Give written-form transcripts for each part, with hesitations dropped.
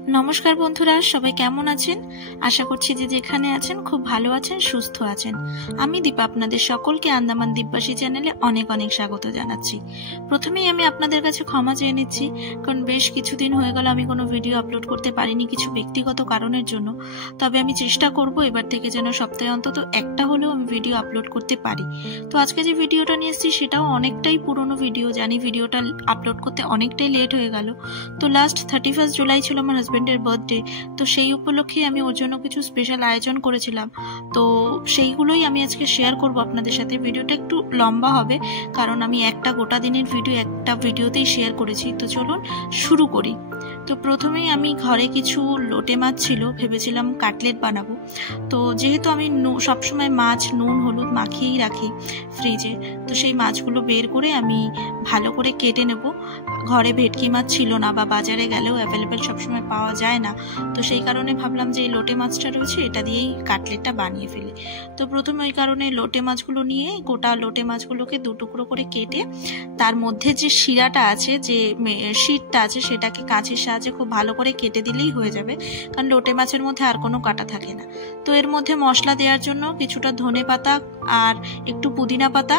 নমস্কার বন্ধুরা, সবাই কেমন আছেন? আশা করছি যে যেখানে আছেন খুব ভালো আছেন, সুস্থ আছেন। আমি দীপা আপনাদের সকলকে আন্দামান দ্বীপবাসী চ্যানেলে অনেক অনেক স্বাগত জানাচ্ছি। প্রথমেই আমি আপনাদের কাছে ক্ষমা চেয়ে নিচ্ছি, কারণ বেশ কিছুদিন হয়ে গেল আমি কোনো ভিডিও আপলোড করতে পারিনি কিছু ব্যক্তিগত কারণের জন্য। তবে আমি চেষ্টা করব এবার থেকে যেন সপ্তাহে অন্তত একটা হলেও আমি ভিডিও আপলোড করতে পারি। তো আজকে যে ভিডিওটা নিয়ে এসেছি সেটাও অনেকটাই পুরনো ভিডিও, জানি ভিডিওটা আপলোড করতে অনেকটাই লেট হয়ে গেল। তো লাস্ট 31 জুলাই ছিল আমার হাজবেন্ডের বার্থডে, তো সেই উপলক্ষে আমি ওর জন্য কিছু স্পেশাল আয়োজন করেছিলাম। তো সেইগুলোই আমি আজকে শেয়ার করব আপনাদের সাথে। ভিডিওটা একটু লম্বা হবে, কারণ আমি একটা গোটা দিনের ভিডিও একটা ভিডিওতেই শেয়ার করেছি। তো চলুন শুরু করি। তো প্রথমেই আমি ঘরে কিছু লোটে মাছ ছিল, ভেবেছিলাম কাটলেট বানাবো। তো যেহেতু আমি সবসময় মাছ নুন হলুদ মাখিয়েই রাখি ফ্রিজে, তো সেই মাছগুলো বের করে আমি ভালো করে কেটে নেব। ঘরে ভেটকি মাছ ছিল না, বা বাজারে গেলেও অ্যাভেলেবেল সবসময় পাওয়া যায় না, তো সেই কারণে ভাবলাম যে এই লোটে মাছটা রয়েছে এটা দিয়েই কাটলেটটা বানিয়ে ফেলি। তো প্রথমে ওই কারণে লোটে মাছগুলো নিয়ে গোটা লোটে মাছগুলোকে দু টুকরো করে কেটে তার মধ্যে যে শিরাটা আছে, যে শীটটা আছে, সেটাকে কাঁচির সাহায্যে খুব ভালো করে কেটে দিলেই হয়ে যাবে, কারণ লোটে মাছের মধ্যে আর কোনো কাটা থাকে না। তো এর মধ্যে মশলা দেওয়ার জন্য কিছুটা ধনে পাতা আর একটু পুদিনা পাতা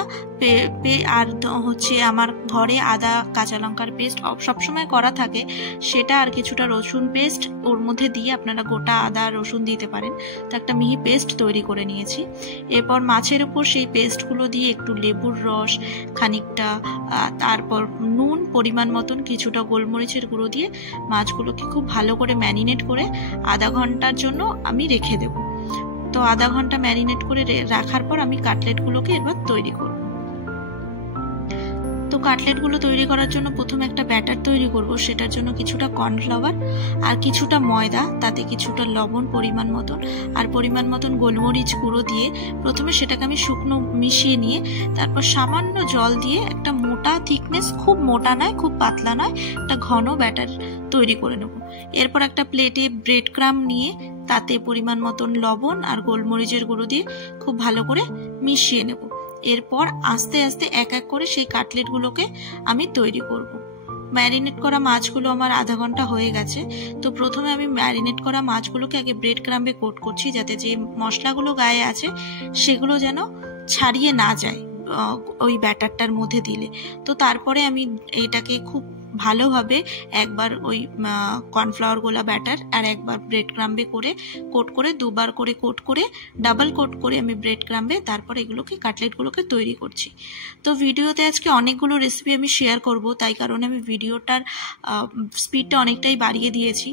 আর হচ্ছে আমার ঘরে আদা কাঁচা লঙ্কার পেস্ট সবসময় করা থাকে সেটা, আর কিছুটা রসুন পেস্ট ওর মধ্যে দিয়ে আপনারা গোটা আদা রসুন দিতে পারেন। তো একটা মিহি পেস্ট তৈরি করে নিয়েছি। এরপর মাছের উপর সেই পেস্টগুলো দিয়ে একটু লেবুর রস খানিকটা, তারপর নুন পরিমাণ মতন, কিছুটা গোলমরিচের গুঁড়ো দিয়ে মাছগুলোকে খুব ভালো করে ম্যারিনেট করে আধা ঘন্টার জন্য আমি রেখে দেব। তো আধা ঘন্টা ম্যারিনেট করে রাখার পর আমি কাটলেটগুলোকে এবার তৈরি করব। তো কাটলেটগুলো তৈরি করার জন্য প্রথমে একটা ব্যাটার তৈরি করব। সেটার জন্য কিছুটা কর্নফ্লাওয়ার আর কিছুটা ময়দা, তাতে কিছুটা লবণ পরিমাণ মতন আর পরিমাণ মতন গোলমরিচ গুঁড়ো দিয়ে প্রথমে সেটাকে আমি শুকনো মিশিয়ে নিয়ে তারপর সামান্য জল দিয়ে একটা মোটা থিকনেস, খুব মোটা নয় খুব পাতলা নয়, একটা ঘন ব্যাটার তৈরি করে নেব। এরপর একটা প্লেটে ব্রেড ক্রাম্ব নিয়ে তাতে পরিমাণ মতন লবণ আর গোলমরিচের গুঁড়ো দিয়ে খুব ভালো করে মিশিয়ে নেব। এরপর আস্তে আস্তে এক এক করে সেই কাটলেটগুলোকে আমি তৈরি করব। ম্যারিনেট করা মাছগুলো আমার আধা ঘন্টা হয়ে গেছে। তো প্রথমে আমি ম্যারিনেট করা মাছগুলোকে আগে ব্রেড ক্রাম্বে কোট করছি, যাতে যে মশলাগুলো গায়ে আছে সেগুলো যেন ছাড়িয়ে না যায় ওই ব্যাটারটার মধ্যে দিলে। তো তারপরে আমি এইটাকে খুব ভালোভাবে একবার ওই কর্নফ্লাওয়ার গোলা ব্যাটার আর একবার ব্রেড ক্রাম্বে করে কোট করে, দুবার করে কোট করে ডাবল কোট করে আমি ব্রেড ক্রাম্বে তারপর এগুলোকে কাটলেটগুলোকে তৈরি করছি। তো ভিডিওতে আজকে অনেকগুলো রেসিপি আমি শেয়ার করব, তাই কারণে আমি ভিডিওটার স্পিডটা অনেকটাই বাড়িয়ে দিয়েছি।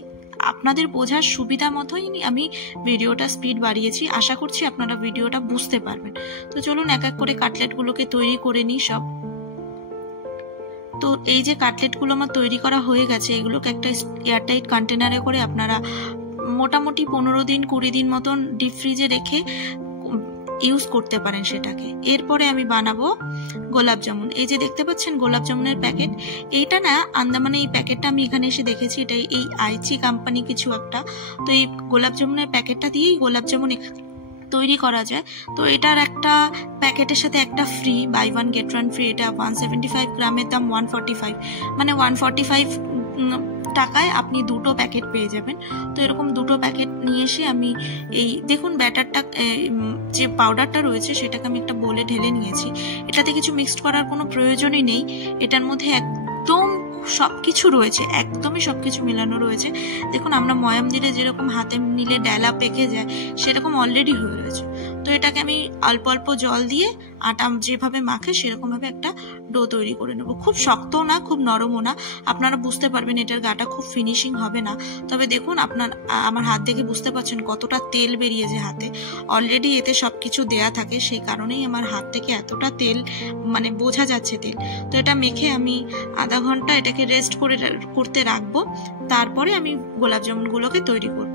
আপনাদের বোঝার সুবিধা মতোই আমি ভিডিওটা স্পিড বাড়িয়েছি। আশা করছি আপনারা ভিডিওটা বুঝতে পারবেন। তো চলুন এক এক করে কাটলেটগুলোকে তৈরি করে নিই সব। তো এই যে কাটলেটগুলো আমার তৈরি করা হয়ে গেছে, এগুলোকে একটা এয়ারটাইট কন্টেনারে করে আপনারা মোটামুটি 15 দিন 20 দিন মতন ডিপ ফ্রিজে রেখে ইউজ করতে পারেন সেটাকে। এরপরে আমি বানাবো গোলাপ জামুন। এই যে দেখতে পাচ্ছেন গোলাপ জামুনের প্যাকেট, এইটা না আন্দামানে এই প্যাকেটটা আমি এখানে এসে দেখেছি, এটা এই আইচি কোম্পানি কিছু একটা। তো এই গোলাপ জামুনের প্যাকেটটা দিয়েই গোলাপ জামুন তৈরি করা যায়। তো এটার একটা প্যাকেটের সাথে একটা free, buy one get one free. এটা 175 গ্রামের দাম 145, মানে 145 টাকায় আপনি দুটো প্যাকেট পেয়ে যাবেন। তো এরকম দুটো প্যাকেট নিয়ে এসে আমি এই দেখুন ব্যাটারটা, যে পাউডারটা রয়েছে সেটাকে আমি একটা বোলে ঢেলে নিয়েছি। এটাতে কিছু মিক্সড করার কোনো প্রয়োজনই নেই, এটার মধ্যে একদম সবকিছু রয়েছে, একদমই সবকিছু মেলানো রয়েছে। দেখুন আমরা ময়াম দিলে যেরকম হাতে নিলে ডেলা পেকে যায়, সেরকম অলরেডি হয়ে রয়েছে। তো এটাকে আমি অল্প অল্প জল দিয়ে আটা যেভাবে মাখে সেরকম ভাবে একটা ডো তৈরি করে নেব। খুব শক্তও না খুব নরমও না, আপনারা বুঝতে পারবেন এটার গাটা খুব ফিনিশিং হবে না। তবে দেখুন আমার হাত দেখে বুঝতে পারছেন কতটা তেল বেরিয়েছে হাতে, অলরেডি এতে সবকিছু দেয়া থাকে, সেই কারণেই আমার হাত থেকে এতটা তেল, মানে বোঝা যাচ্ছে তেল। তো এটা মেখে আমি আধা ঘন্টা এটাকে রেস্ট করতে রাখবো, তারপরে আমি গোলাপ জামুনগুলোকে তৈরি করব।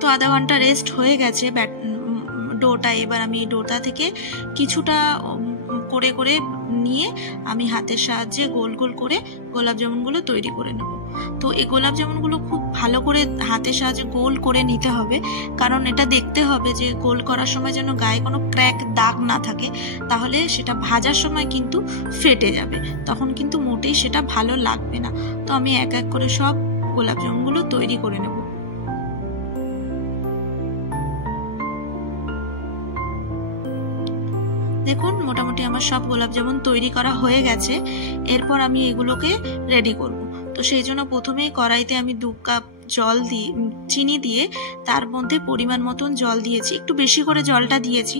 তো আধা ঘন্টা রেস্ট হয়ে গেছে ডোটা। এবার আমি ডোটা থেকে কিছুটা করে করে নিয়ে আমি হাতের সাহায্যে গোল গোল করে গোলাপ জামুনগুলো তৈরি করে নেব। তো এই গোলাপ জামুনগুলো খুব ভালো করে হাতের সাহায্যে গোল করে নিতে হবে, কারণ এটা দেখতে হবে যে গোল করার সময় যেন গায়ে কোনো ক্র্যাক দাগ না থাকে, তাহলে সেটা ভাজার সময় কিন্তু ফেটে যাবে, তখন কিন্তু মোটেই সেটা ভালো লাগবে না। তো আমি এক এক করে সব গোলাপ জামুনগুলো তৈরি করে নেব। দেখুন মোটামুটি আমার সব গোলাপ জামুন তৈরি করা হয়ে গেছে। এরপর আমি এগুলোকে রেডি করব। তো সেই জন্য প্রথমেই কড়াইতে আমি 2 কাপ জল দিয়ে চিনি দিয়ে তার মধ্যে পরিমাণ মতন জল দিয়েছি, একটু বেশি করে জলটা দিয়েছি,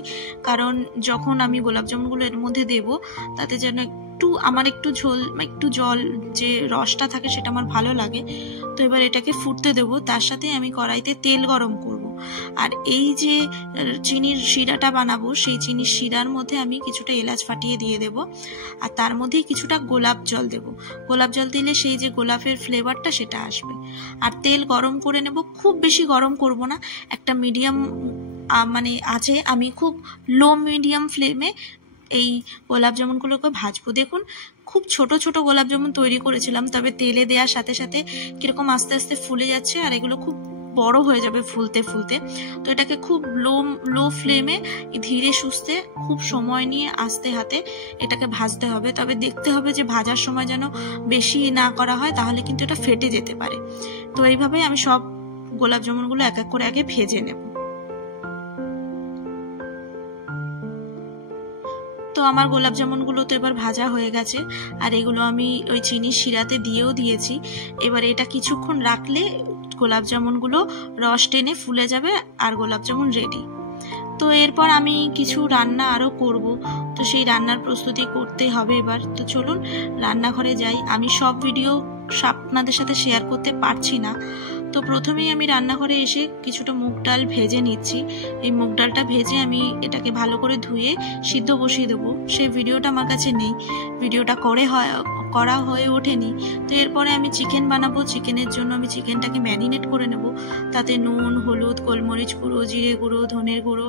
কারণ যখন আমি গোলাপ জামুনগুলো এর মধ্যে দেব তাতে যেন আমার একটু ঝোল একটু জল যে রসটা থাকে সেটা আমার ভালো লাগে। তো এবার এটাকে ফুটতে দেব, তার সাথে আমি কড়াইতে তেল গরম করব। আর এই যে চিনির শিরাটা বানাবো সেই চিনির শিরার মধ্যে আমি কিছুটা এলাচ ফাটিয়ে দিয়ে দেব, আর তার মধ্যে কিছুটা গোলাপ জল দেব। গোলাপ জল দিলে সেই যে গোলাপের ফ্লেভারটা সেটা আসবে। আর তেল গরম করে নেব, খুব বেশি গরম করব না, একটা মিডিয়াম মানে আছে, আমি খুব লো মিডিয়াম ফ্লেমে এই গোলাপ জামুনগুলোকে ভাজবো। দেখুন খুব ছোট ছোট গোলাপ জামুন তৈরি করেছিলাম, তবে তেলে দেওয়ার সাথে সাথে কিরকম আস্তে আস্তে ফুলে যাচ্ছে, আর এগুলো খুব বড় হয়ে যাবে ফুলতে ফুলতে। তো এটাকে খুব লো ফ্লেমে ধীরে সুস্থে খুব সময় নিয়ে আস্তে হাতে এটাকে ভাজতে হবে। তবে দেখতে হবে যে ভাজার সময় যেন বেশি না করা হয়, তাহলে কিন্তু এটা ফেটে যেতে পারে। তো এইভাবে আমি সব গোলাপ জামুনগুলো এক এক করে আগে ভেজে নেব। তো আমার গোলাপ জামুনগুলো তো এবার ভাজা হয়ে গেছে, আর এগুলো আমি ওই চিনির শিরাতে দিয়েও দিয়েছি। এবার এটা কিছুক্ষণ রাখলে গোলাপ জামুনগুলো রস টেনে ফুলে যাবে আর গোলাপ জামুন রেডি। তো এরপর আমি কিছু রান্না আরও করব, তো সেই রান্নার প্রস্তুতি করতে হবে এবার। তো চলুন রান্নাঘরে যাই। আমি সব ভিডিও আপনাদের সাথে শেয়ার করতে পারছি না। তো প্রথমেই আমি রান্নাঘরে এসে কিছুটা মুগ ডাল ভেজে নিচ্ছি। এই মুগ ডালটা ভেজে আমি এটাকে ভালো করে ধুয়ে সিদ্ধ বসিয়ে দেবো। সেই ভিডিওটা আমার কাছে নেই, ভিডিওটা করা হয়ে ওঠেনি। তো এরপরে আমি চিকেন বানাবো। চিকেনের জন্য আমি চিকেনটাকে ম্যারিনেট করে নেব। তাতে নুন, হলুদ, গোলমরিচ গুঁড়ো, জিরে গুঁড়ো, ধনের গুঁড়ো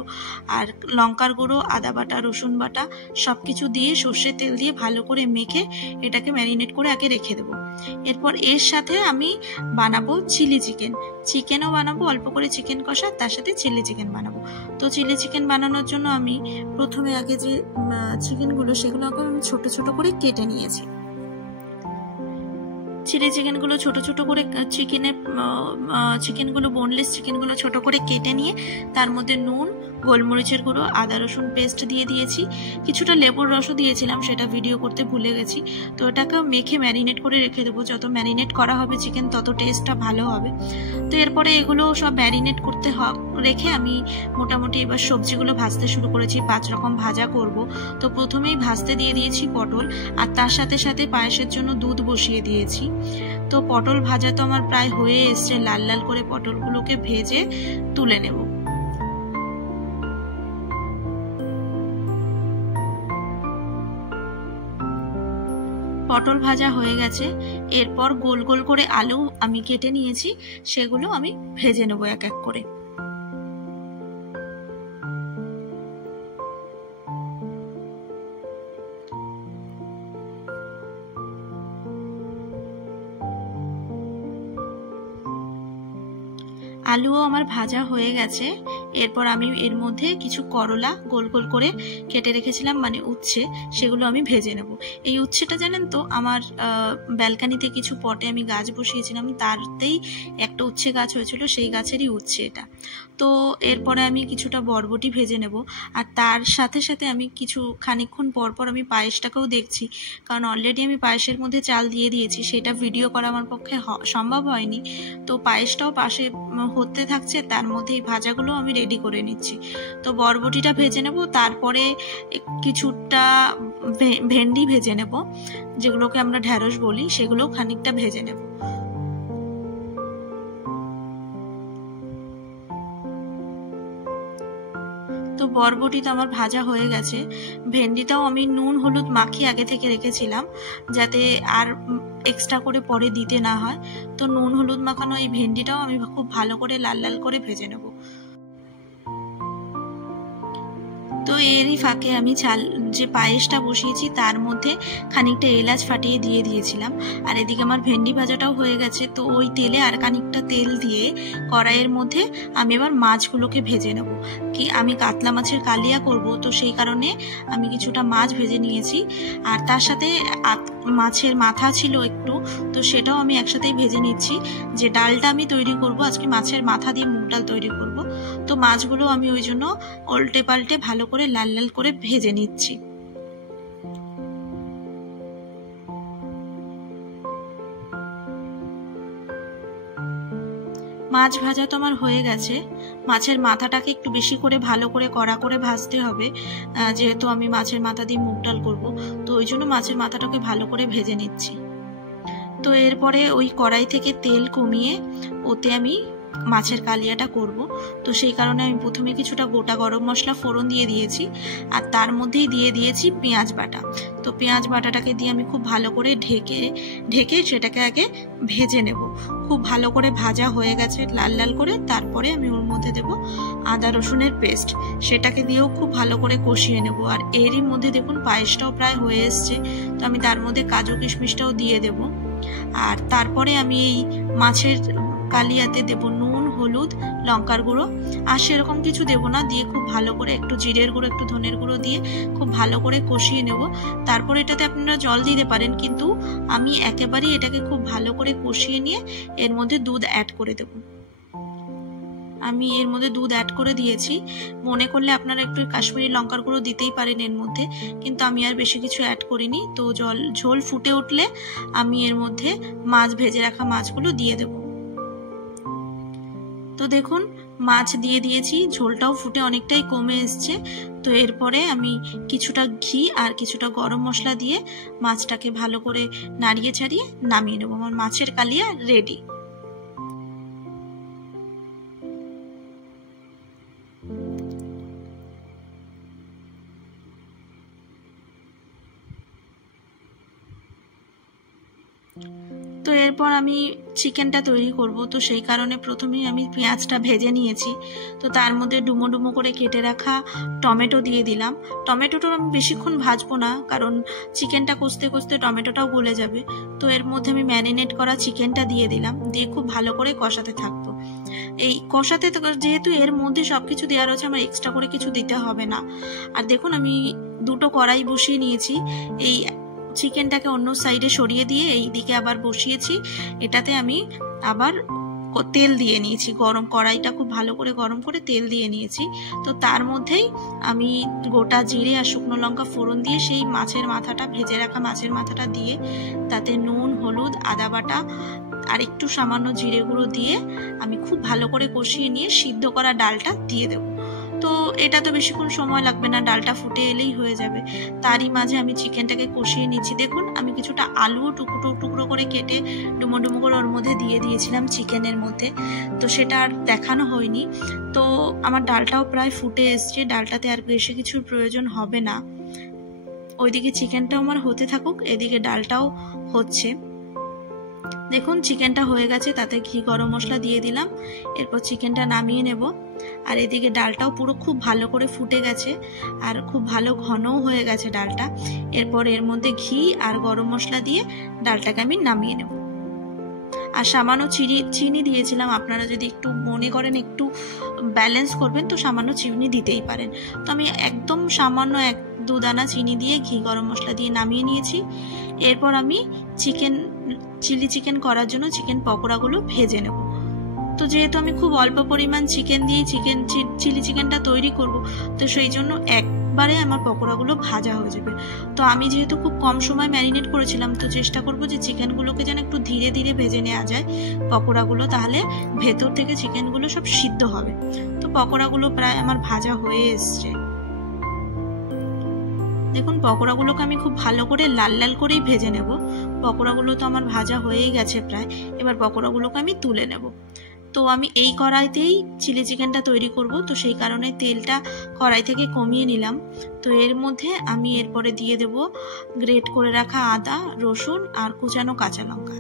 আর লঙ্কার গুঁড়ো, আদা বাটা, রসুন বাটা সব কিছু দিয়ে সর্ষের তেল দিয়ে ভালো করে মেখে এটাকে ম্যারিনেট করে আগে রেখে দেবো। এরপর এর সাথে আমি বানাবো চিলি চিকেনও বানাবো, অল্প করে চিকেন কষা, তার সাথে চিলি চিকেন বানাবো। তো চিলি চিকেন বানানোর জন্য আমি প্রথমে আগে যে চিকেনগুলো সেগুলোকে আমি ছোট ছোট করে কেটে নিয়েছি। চিলি চিকেনগুলো ছোট ছোট করে চিকেনগুলো বোনলেস চিকেনগুলো ছোট করে কেটে নিয়ে তার মধ্যে নুন, গোলমরিচের গুঁড়ো, আদা রসুন পেস্ট দিয়ে দিয়েছি, কিছুটা লেবুর রসও দিয়েছিলাম, সেটা ভিডিও করতে ভুলে গেছি। তো এটাকে মেখে ম্যারিনেট করে রেখে দেবো। যত ম্যারিনেট করা হবে চিকেন তত টেস্টটা ভালো হবে। তো এরপরে এগুলো সব ম্যারিনেট করতে রেখে আমি মোটামুটি এবার সবজিগুলো ভাজতে শুরু করেছি। 5 রকম ভাজা করব। তো প্রথমেই ভাজতে দিয়ে দিয়েছি পটল, আর তার সাথে সাথে পায়েসের জন্য দুধ বসিয়ে দিয়েছি। তো পটল ভাজা তো আমার প্রায় হয়ে এসছে, লাল লাল করে পটলগুলোকে ভেজে তুলে নেব। পটল ভাজা হয়ে গেছে। এরপর গোল গোল করে আলু আমি কেটে নিয়েছি, সেগুলো আমি ভেজে নেব এক এক করে। আলুও আমার ভাজা হয়ে গেছে। এরপর আমি এর মধ্যে কিছু করলা গোল গোল করে কেটে রেখেছিলাম, মানে উচ্ছে, সেগুলো আমি ভেজে নেব। এই উচ্ছেটা জানেন তো, আমার ব্যালকানিতে কিছু পটে আমি গাছ বসিয়েছিলাম, তারতেই একটা উচ্ছে গাছ হয়েছিল, সেই গাছেরই উচ্ছে এটা। তো এরপরে আমি কিছুটা বরবটি ভেজে নেব, আর তার সাথে সাথে আমি খানিকক্ষণ পর পর আমি পায়েসটাকেও দেখছি, কারণ অলরেডি আমি পায়েসের মধ্যে চাল দিয়ে দিয়েছি, সেটা ভিডিও করা আমার পক্ষে সম্ভব হয়নি। তো পায়েসটাও পাশে হতে থাকছে, তার মধ্যে এই ভাজাগুলো আমি রেডি করে নিচ্ছি। তো বরবটিটা ভেজে নেব, তারপরে কিছুটা ভেন্ডি ভেজে নেব, যেগুলোকে আমরা ঢ্যাঁড়স বলি, সেগুলো খানিকটা ভেজে নেব। তো বরবটি তো আমার ভাজা হয়ে গেছে। ভেন্ডিটাও আমি নুন হলুদ মাখিয়ে আগে থেকে রেখেছিলাম, যাতে আর এক্সট্রা করে পরে দিতে না হয়। তো নুন হলুদ মাখানো এই ভেন্ডিটাও আমি খুব ভালো করে লাল লাল করে ভেজে নেব। তো এরই ফাঁকে আমি চাল যে পায়েসটা বসিয়েছি তার মধ্যে খানিকটা এলাচ ফাটিয়ে দিয়ে দিয়েছিলাম। আর এদিকে আমার ভেন্ডি ভাজাটাও হয়ে গেছে। তো ওই তেলে আর খানিকটা তেল দিয়ে কড়াইয়ের মধ্যে আমি এবার মাছগুলোকে ভেজে নেব। কি আমি কাতলা মাছের কালিয়া করব, তো সেই কারণে আমি কিছুটা মাছ ভেজে নিয়েছি। আর তার সাথে মাছের মাথা ছিল একটু, তো সেটাও আমি একসাথেই ভেজে নিচ্ছি। যে ডালটা আমি তৈরি করব আজকে মাছের মাথা দিয়ে মুগ ডাল তৈরি করব, তো মাছগুলো আমি ওই জন্য উল্টে পাল্টে ভালো করে লাল লাল করে ভেজে নিচ্ছি। মাছ ভাজা তো আমার হয়ে গেছে। মাছের মাথাটাকে একটু বেশি করে ভালো করে কড়া করে ভাজতে হবে, যেহেতু আমি মাছের মাথা দিয়ে মুগ ডাল করবো, তো ওই জন্য মাছের মাথাটাকে ভালো করে ভেজে নিচ্ছি। তো এরপরে ওই কড়াই থেকে তেল কমিয়ে ওতে আমি মাছের কালিয়াটা করব, তো সেই কারণে আমি প্রথমে কিছুটা গোটা গরম মশলা ফোড়ন দিয়ে দিয়েছি। আর তার মধ্যেই দিয়ে দিয়েছি পেঁয়াজ বাটা। তো পেঁয়াজ বাটাটাকে দিয়ে আমি খুব ভালো করে ঢেকে সেটাকে আগে ভেজে নেব। খুব ভালো করে ভাজা হয়ে গেছে লাল লাল করে, তারপরে আমি ওর মধ্যে দেব আদা রসুনের পেস্ট, সেটাকে দিয়েও খুব ভালো করে কষিয়ে নেব। আর এরই মধ্যে দেখুন পায়েসটাও প্রায় হয়ে এসছে, তো আমি তার মধ্যে কাজু কিশমিশটাও দিয়ে দেব। আর তারপরে আমি এই মাছের কালিয়াতে দেব নুন, হলুদ, লঙ্কার গুঁড়ো, আর সেরকম কিছু দেব না। দিয়ে খুব ভালো করে একটু জিরের গুঁড়ো, একটু ধনের গুঁড়ো দিয়ে খুব ভালো করে কষিয়ে নেব। তারপর এটাতে আপনারা জল দিতে পারেন, কিন্তু আমি একেবারেই এটাকে খুব ভালো করে কষিয়ে নিয়ে এর মধ্যে দুধ অ্যাড করে দেব। আমি এর মধ্যে দুধ অ্যাড করে দিয়েছি। মনে করলে আপনারা একটু কাশ্মীরি লঙ্কার গুঁড়ো দিতেই পারেন এর মধ্যে, কিন্তু আমি আর বেশি কিছু অ্যাড করিনি। তো ঝোল ফুটে উঠলে আমি এর মধ্যে মাছ ভেজে রাখা মাছগুলো দিয়ে দেব। তো দেখুন মাছ দিয়ে দিয়েছি, ঝোলটাও ফুটে অনেকটাই কমে এসছে। তো এরপরে আমি কিছুটা ঘি আর কিছুটা গরম মশলা দিয়ে মাছটাকে ভালো করে নাড়িয়ে ছাড়িয়ে নামিয়ে নেব। আমার মাছের কালিয়া রেডি। তো এরপর আমি চিকেনটা তৈরি করব, তো সেই কারণে প্রথমেই আমি পেঁয়াজটা ভেজে নিয়েছি। তো তার মধ্যে ডুমো ডুমো করে কেটে রাখা টমেটো দিয়ে দিলাম। টমেটোটা আমি বেশিক্ষণ ভাজবো না, কারণ চিকেনটা কষতে কষতে টমেটোটাও গলে যাবে। তো এর মধ্যে আমি ম্যারিনেট করা চিকেনটা দিয়ে দিলাম, দিয়ে খুব ভালো করে কষাতে থাকবো। এই কষাতে যেহেতু এর মধ্যে সবকিছু দেওয়া রয়েছে, আমার এক্সট্রা করে কিছু দিতে হবে না। আর দেখুন আমি দুটো কড়াই বসিয়ে নিয়েছি। এই চিকেনটাকে অন্য সাইডে সরিয়ে দিয়ে এই দিকে আবার বসিয়েছি। এটাতে আমি আবার তেল দিয়ে নিয়েছি, গরম কড়াইটা খুব ভালো করে গরম করে তেল দিয়ে নিয়েছি। তো তার মধ্যেই আমি গোটা জিরে আর শুকনো লঙ্কা ফোড়ন দিয়ে সেই মাছের মাথাটা, ভেজে রাখা মাছের মাথাটা দিয়ে তাতে নুন, হলুদ, আদা বাটা আর একটু সামান্য জিরে গুঁড়ো দিয়ে আমি খুব ভালো করে কষিয়ে নিয়ে সিদ্ধ করা ডালটা দিয়ে দেবো। তো এটা তো বেশিক্ষণ সময় লাগবে না, ডালটা ফুটে এলেই হয়ে যাবে। তারই মাঝে আমি চিকেনটাকে কষিয়ে নিচ্ছি। দেখুন আমি কিছুটা আলুও টুকরো টুকরো করে কেটে ডুমো ডুমো করে ওর মধ্যে দিয়ে দিয়েছিলাম চিকেনের মধ্যে, তো সেটা আর দেখানো হয়নি। তো আমার ডালটাও প্রায় ফুটে এসছে, ডালটাতে আর বেশি কিছুর প্রয়োজন হবে না। ওইদিকে চিকেনটাও আমার হতে থাকুক, এদিকে ডালটাও হচ্ছে। দেখুন চিকেনটা হয়ে গেছে, তাতে ঘি গরম মশলা দিয়ে দিলাম। এরপর চিকেনটা নামিয়ে নেব। আর এদিকে ডালটাও পুরো খুব ভালো করে ফুটে গেছে আর খুব ভালো ঘনও হয়ে গেছে ডালটা। এরপর এর মধ্যে ঘি আর গরম মশলা দিয়ে ডালটাকে আমি নামিয়ে নেব। আর সামান্য চিনি দিয়েছিলাম, আপনারা যদি একটু মনে করেন একটু ব্যালেন্স করবেন তো সামান্য চিনি দিতেই পারেন। তো আমি একদম সামান্য 1-2 দানা চিনি দিয়ে ঘি গরম মশলা দিয়ে নামিয়ে নিয়েছি। এরপর আমি চিলি চিকেন করার জন্য চিকেন পকোড়াগুলো ভেজে নেব। তো যেহেতু আমি খুব অল্প পরিমাণ চিকেন দিয়ে চিলি চিকেনটা তৈরি করব, তো সেই জন্য একবারে আমার পকোড়াগুলো ভাজা হয়ে যাবে। তো আমি যেহেতু খুব কম সময় ম্যারিনেট করেছিলাম, তো চেষ্টা করব যে চিকেনগুলোকে যেন একটু ধীরে ধীরে ভেজে নেওয়া যায় পকোড়াগুলো, তাহলে ভেতর থেকে চিকেনগুলো সব সিদ্ধ হবে। তো পকোড়াগুলো প্রায় আমার ভাজা হয়ে এসছে। দেখুন পকোড়াগুলোকে আমি খুব ভালো করে লাল লাল করেই ভেজে নেব। পকোড়াগুলো তো আমার ভাজা হয়েই গেছে প্রায়। এবার পকোড়াগুলোকে আমি তুলে নেব। তো আমি এই কড়াইতেই চিলি চিকেনটা তৈরি করব, তো সেই কারণে তেলটা কড়াই থেকে কমিয়ে নিলাম। তো এর মধ্যে আমি এরপরে দিয়ে দেব গ্রেট করে রাখা আদা, রসুন আর কুচানো কাঁচা লঙ্কা,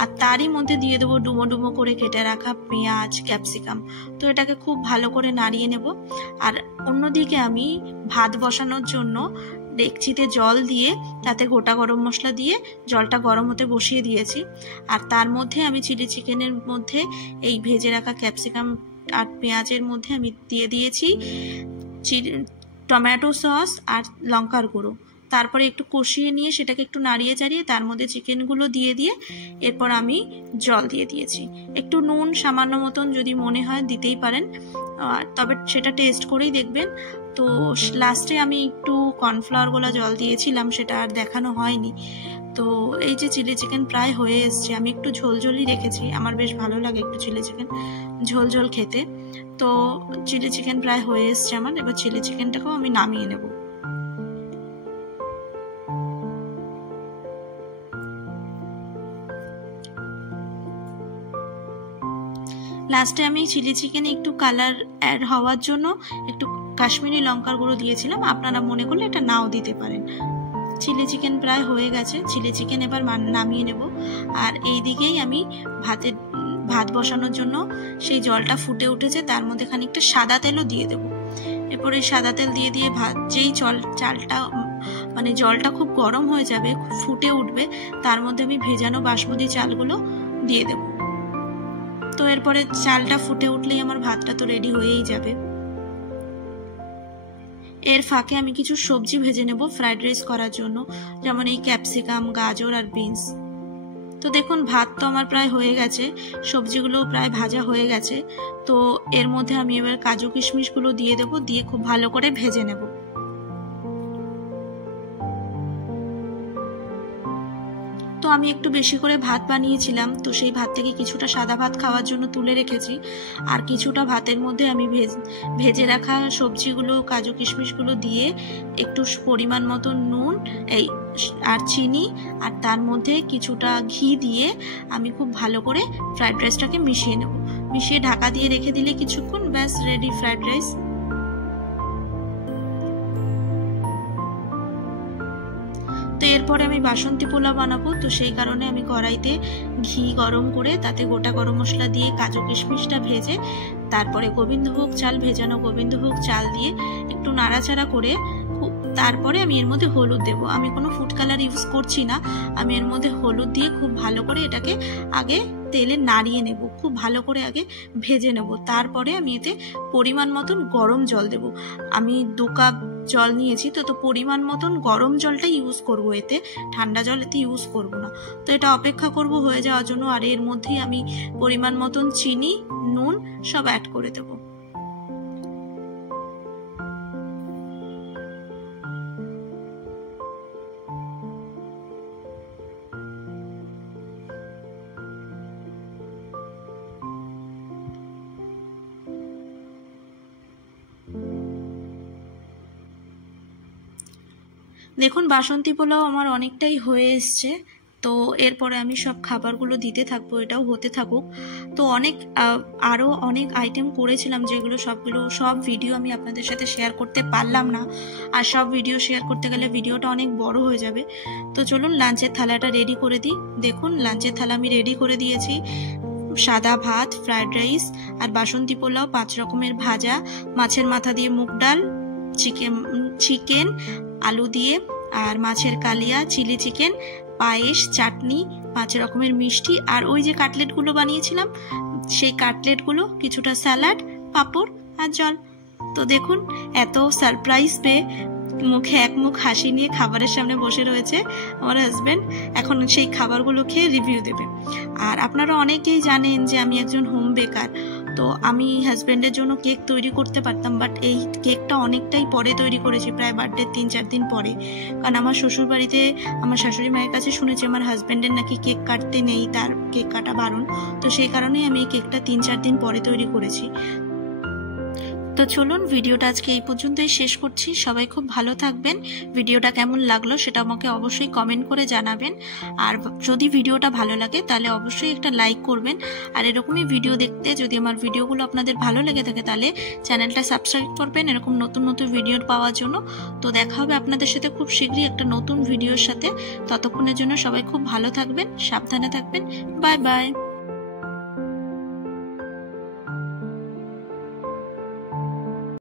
আর তারই মধ্যে দিয়ে দেবো ডুমো ডুমো করে কেটে রাখা পেঁয়াজ, ক্যাপসিকাম। তো এটাকে খুব ভালো করে নাড়িয়ে নেব। আর অন্যদিকে আমি ভাত বসানোর জন্য ডেকচিতে জল দিয়ে তাতে গোটা গরম মশলা দিয়ে জলটা গরম হতে বসিয়ে দিয়েছি। আর তার মধ্যে আমি চিলি চিকেনের মধ্যে এই ভেজে রাখা ক্যাপসিকাম আর পেঁয়াজের মধ্যে আমি দিয়ে দিয়েছি টমেটো সস আর লঙ্কার গুঁড়ো। তারপরে একটু কষিয়ে নিয়ে সেটাকে একটু নাড়িয়ে চাড়িয়ে তার মধ্যে চিকেনগুলো দিয়ে এরপর আমি জল দিয়ে দিয়েছি। একটু নুন সামান্য মতন যদি মনে হয় দিতেই পারেন, তবে সেটা টেস্ট করেই দেখবেন। তো লাস্টে আমি একটু কর্নফ্লাওয়ার গোলা জল দিয়েছিলাম, সেটা আর দেখানো হয়নি। তো এই যে চিলি চিকেন প্রায় হয়ে এসছে। আমি একটু ঝোলঝোলই রেখেছি, আমার বেশ ভালো লাগে একটু চিলি চিকেন ঝোল ঝোল খেতে। তো চিলি চিকেন প্রায় হয়ে এসছে আমার। এবার চিলি চিকেনটাকেও আমি নামিয়ে নেব। লাস্টে আমি চিলি চিকেনে একটু কালার অ্যাড হওয়ার জন্য একটু কাশ্মীরি লঙ্কার গুঁড়ো দিয়েছিলাম, আপনারা মনে করলে এটা নাও দিতে পারেন। চিলি চিকেন প্রায় হয়ে গেছে, চিলি চিকেন এবার নামিয়ে নেব। আর এই দিকেই আমি ভাত বসানোর জন্য সেই জলটা ফুটে উঠেছে, তার মধ্যে খানিকটা সাদা তেলও দিয়ে দেব। এরপরে সাদা তেল দিয়ে যেই চালটা মানে জলটা খুব গরম হয়ে যাবে, ফুটে উঠবে, তার মধ্যে আমি ভেজানো বাসমতি চালগুলো দিয়ে দেব। তো এরপরে চালটা ফুটে উঠলেই আমার ভাতটা তো রেডি হয়েই যাবে। এর ফাঁকে আমি কিছু সবজি ভেজে নেব ফ্রাইড রাইস করার জন্য, যেমন এই ক্যাপসিকাম, গাজর আর বিনস। তো দেখুন ভাত তো আমার প্রায় হয়ে গেছে, সবজিগুলো প্রায় ভাজা হয়ে গেছে। তো এর মধ্যে আমি এবার কাজু কিশমিশগুলো দিয়ে দেব, দিয়ে খুব ভালো করে ভেজে নেব। তো আমি একটু বেশি করে ভাত বানিয়েছিলাম, তো সেই ভাত থেকে কিছুটা সাদা ভাত খাওয়ার জন্য তুলে রেখেছি, আর কিছুটা ভাতের মধ্যে আমি ভেজে রাখা সবজিগুলো, কাজু কিশমিশগুলো দিয়ে একটু পরিমাণ মতো নুন আর চিনি আর তার মধ্যে কিছুটা ঘি দিয়ে আমি খুব ভালো করে ফ্রাইড রাইসটাকে মিশিয়ে নেব। মিশিয়ে ঢাকা দিয়ে রেখে দিলে কিছুক্ষণ, ব্যাস রেডি ফ্রাইড রাইস। তো এরপরে আমি বাসন্তী পোলাও বানাবো, তো সেই কারণে আমি কড়াইতে ঘি গরম করে তাতে গোটা গরম মশলা দিয়ে কাজু কিশমিশটা ভেজে তারপরে গোবিন্দভোগ চাল, ভেজানো গোবিন্দভোগ চাল দিয়ে একটু নাড়াচাড়া করে তারপরে আমি এর মধ্যে হলুদ দেব। আমি কোনো ফুড কালার ইউজ করছি না, আমি এর মধ্যে হলুদ দিয়ে খুব ভালো করে এটাকে আগে তেলে নাড়িয়ে নেব, খুব ভালো করে আগে ভেজে নেব। তারপরে আমি এতে পরিমাণ মতন গরম জল দেব। আমি 2 কাপ জল নিয়েছি, তো পরিমাণ মতন গরম জলটা ইউজ করব, এতে ঠান্ডা জল এতে ইউজ করব না। তো এটা অপেক্ষা করব হয়ে যাওয়ার জন্য। আর এর মধ্যেই আমি পরিমাণ মতন চিনি, নুন সব অ্যাড করে দেব। দেখুন বাসন্তী পোলাও আমার অনেকটাই হয়ে এসছে। তো এরপরে আমি সব খাবারগুলো দিতে থাকবো, এটাও হতে থাকুক। তো আরও অনেক আইটেম করেছিলাম, যেগুলো সব ভিডিও আমি আপনাদের সাথে শেয়ার করতে পারলাম না। আর সব ভিডিও শেয়ার করতে গেলে ভিডিওটা অনেক বড় হয়ে যাবে। তো চলুন লাঞ্চের থালাটা রেডি করে দিই। দেখুন লাঞ্চের থালা আমি রেডি করে দিয়েছি। সাদা ভাত, ফ্রাইড রাইস আর বাসন্তী পোলাও, 5 রকমের ভাজা, মাছের মাথা দিয়ে মুগ ডাল, চিকেন আলু দিয়ে, আর মাছের কালিয়া, চিলি চিকেন, পায়েস, চাটনি, 5 রকমের মিষ্টি, আর ওই যে কাটলেটগুলো বানিয়েছিলাম সেই কাটলেটগুলো, কিছুটা স্যালাড, পাঁপড় আর জল। তো দেখুন এত সারপ্রাইজ পেয়ে মুখে এক মুখ হাসি নিয়ে খাবারের সামনে বসে রয়েছে আমার হাজব্যান্ড। এখন সেই খাবারগুলো খেয়ে রিভিউ দেবে। আর আপনারা অনেকেই জানেন যে আমি একজন হোম বেকার। তো আমি হাজব্যান্ডের জন্য কেক তৈরি করতে পারতাম, বাট এই কেকটা অনেকটাই পরে তৈরি করেছি, প্রায় বার্থডে 3-4 দিন পরে। কারণ আমার শ্বশুর বাড়িতে আমার শাশুড়ি মায়ের কাছে শুনেছি আমার হাজব্যান্ডের নাকি কেক কাটতে নেই, তার কেক কাটা বারণ। তো সেই কারণেই আমি এই কেকটা 3-4 দিন পরে তৈরি করেছি। তো চলুন ভিডিওটা আজকে এই পর্যন্তই শেষ করছি। সবাই খুব ভালো থাকবেন। ভিডিওটা কেমন লাগলো সেটা আমাকে অবশ্যই কমেন্ট করে জানাবেন। আর যদি ভিডিওটা ভালো লাগে তাহলে অবশ্যই একটা লাইক করবেন। আর এরকমই ভিডিও দেখতে যদি আমার ভিডিওগুলো আপনাদের ভালো লেগে থাকে তাহলে চ্যানেলটা সাবস্ক্রাইব করবেন এরকম নতুন নতুন ভিডিও পাওয়ার জন্য। তো দেখা হবে আপনাদের সাথে খুব শীঘ্রই একটা নতুন ভিডিওর সাথে। ততক্ষণের জন্য সবাই খুব ভালো থাকবেন, সাবধানে থাকবেন। Bye bye.